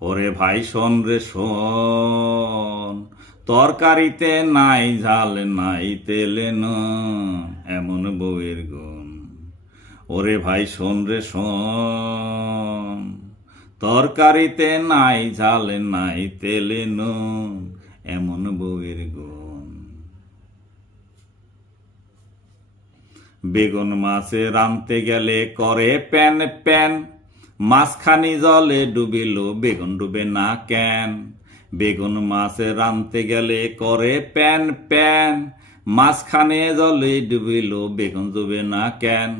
ওরে ভাই শোন রে শোন, তরকারিতে নাই ঝাল নাই তেলে নুন, এমন বউয়ের গুণ। ওরে ভাই শোন রে শোন, তরকারিতে নাই ঝাল নাই তেলে নুন, এমন বউয়ের গুণ। বেগুন মাছে রাঁধতে গেলে করে প্যান প্যান, মাছখানি জলে ডুবিল বেগুন ডুবে না কেন। বেগুন মাছে রাঁধতে গেলে করে প্যান প্যান, মাছখানে জলে ডুবিল বেগুন ডুবে না কেন।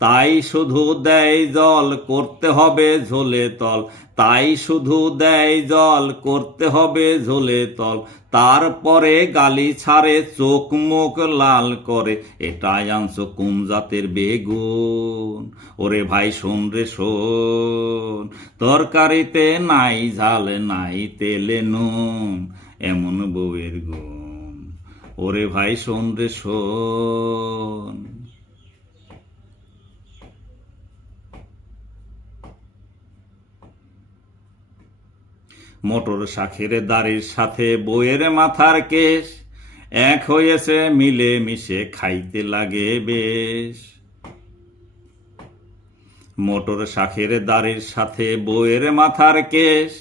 তাই শুধু দেয় জল, করতে হবে ঝোলে তল, তাই শুধু দেয় জল, করতে হবে ঝোলে তল। তারপরে গালি ছাড়ে, চোখ মুখ লাল করে, এটাই আনছো কোন জাতের বেগুন। ওরে ভাই শোন রে শোন, তরকারিতে নাই ঝাল নাই তেলে নুন, এমন বউয়ের গুণ। ওরে ভাই শোন রে শোন। মোটর শাখের দাড়ির সাথে বউয়ের মাথার কেশ, এক হয়েছে মিলে মিশে খাইতে লাগে বেশ। মোটর শাখের দাড়ির সাথে বউয়ের মাথার কেশ,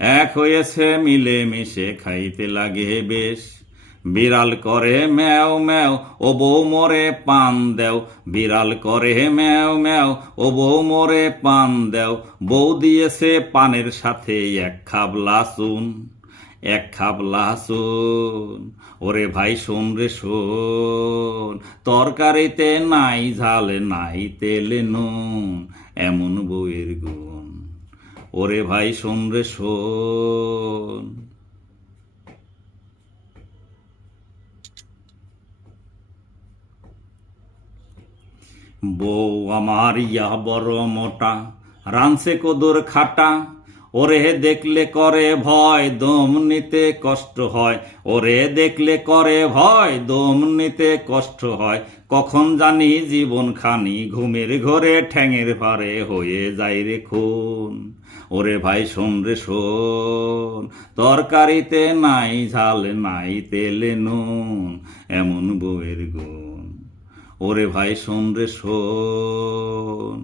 এক হয়েছে মিলে মিশে খাইতে লাগে বেশ। বিড়াল করে ম্যাও ম্যাও, ও বউ মোরে পান দেও, বিড়াল করে ম্যাও ম্যাও, ও বউ মোরে পান দেও। বউ দিয়েছে পানের সাথে এক খাবলা চুন, এক খাবলা চুন। ওরে ভাই শোন রে শোন, তরকারিতে নাই ঝাল নাই তেলে নুন, এমন বউয়ের গুণ। ওরে ভাই শোন রে শোন। বউ আমার ইয়া বড় মোটা, রানছে কদুর খাটা, ওরে দেখলে করে ভয়, দম নিতে কষ্ট হয়। ওরে দেখলে করে ভয়, দম নিতে কষ্ট হয়। কখন জানি জীবন খানি ঘুমের ঘরে ঠ্যাঙের ভারে হয়ে যায় রে খুন। ওরে ভাই শোন রে শোন, তরকারিতে নাই ঝাল নাই তেলে নুন, এমন বউয়ের গুণ। ওরে ভাই শোন রে শোন।